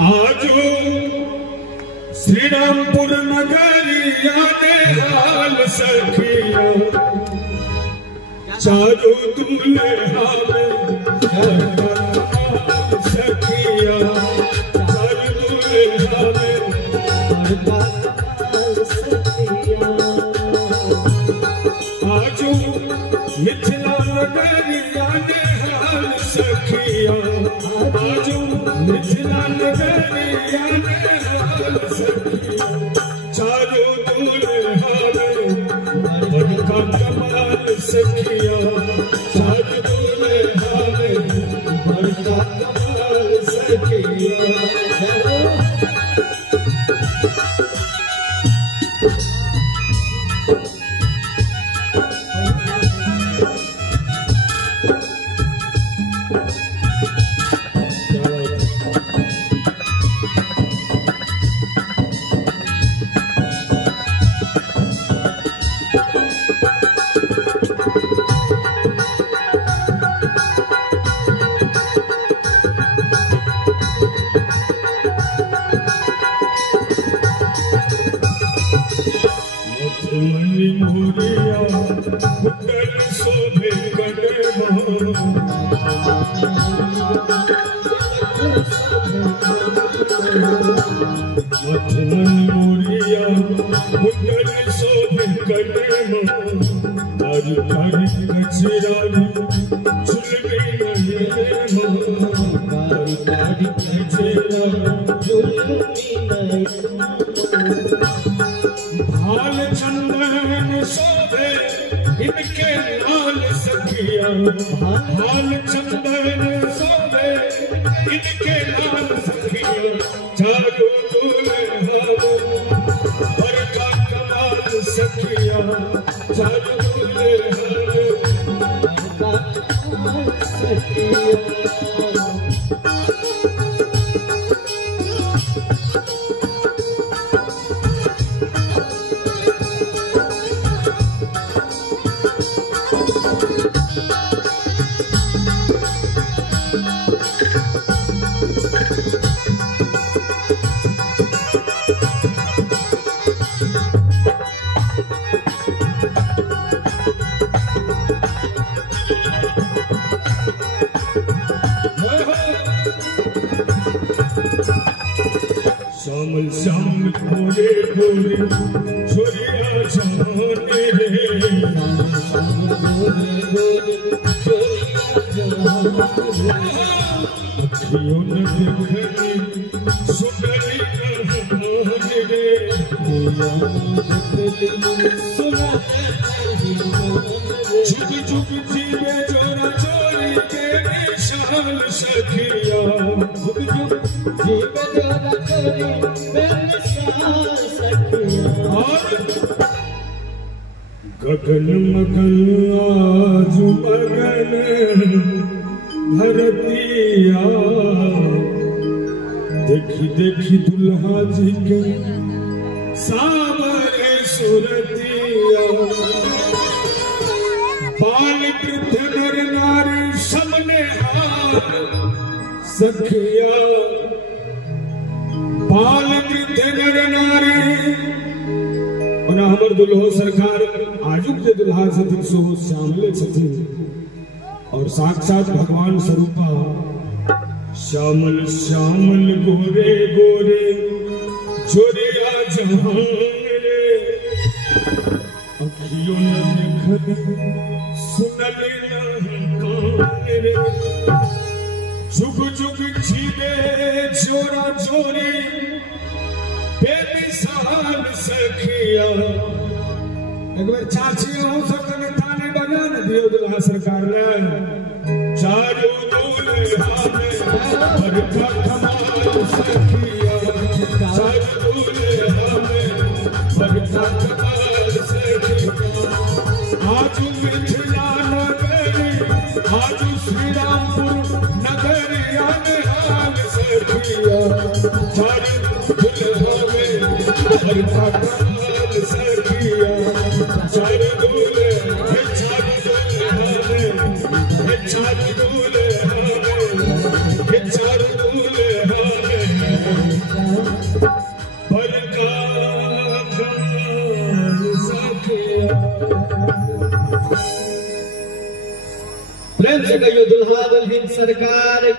आजो श्री रामपुर नगरिया ने हाल सखिया चारो दूल्हे हावे सखिया चारो दूल्हे हावे आजो मिथिला नगरिया ने हाल सखिया आजो मिथिला नगरिया ने हाल सखिया चारो दूल्हे हावे बड़का कमाल सखिया चारो दूल्हे हावे बड़का कमाल सखिया भाल चंदन शोभे इनके लाल सखिया भाल चंदन शोभे इनके लाल सखिया चारो दूल्हे हावे बड़का कमाल सखिया चारो दूल्हे हावे बड़का कमाल सखिया श्यामल श्यामल गोरे गोरे छोरिया जहाने रे श्यामल गोरे गोरे छोरिया जहाने अखियों न देखनी सुनरी कहानी रे सुना झुक झुक जीवे चोरा चोरी के निशान सखिया झुक झुक जीवे चोरा चोरी गगन मगन आज मगन धरतिया देखी देखी दुल्हा जी के सावरे सुरतिया बाल वृद्ध नर नारी सबने हार सखिया बाल वृद्ध नर नारी हमर दुल्हो सरकार आजुक जे दुल्हा छथिन सो श्यामले छथिन और साक्षात भगवान स्वरूपा श्यामल श्यामल गोरे गोरे छोरिया जहान रे अखियों न देखनी सुनली न कान रे जुग जुग जीवे चोरा चोरी बेमिसाल सखिया एक बार चाची हो सकने ताने बजा न दियो दुल्हा सरकार ने चारो दूल्हे हावे बड़का कमाल सखिया चारो दूल्हे हावे बड़का कमाल सखिया आजू मिथिला नगरी आजू श्री रामपुर नगरिया में हाल सखिया चारो दूल्हे हावे बड़का कमाल सखिया चारो दूल्हे चारो दूल्हे प्रेम से कहियो दुल्हा दुल्हन सरकार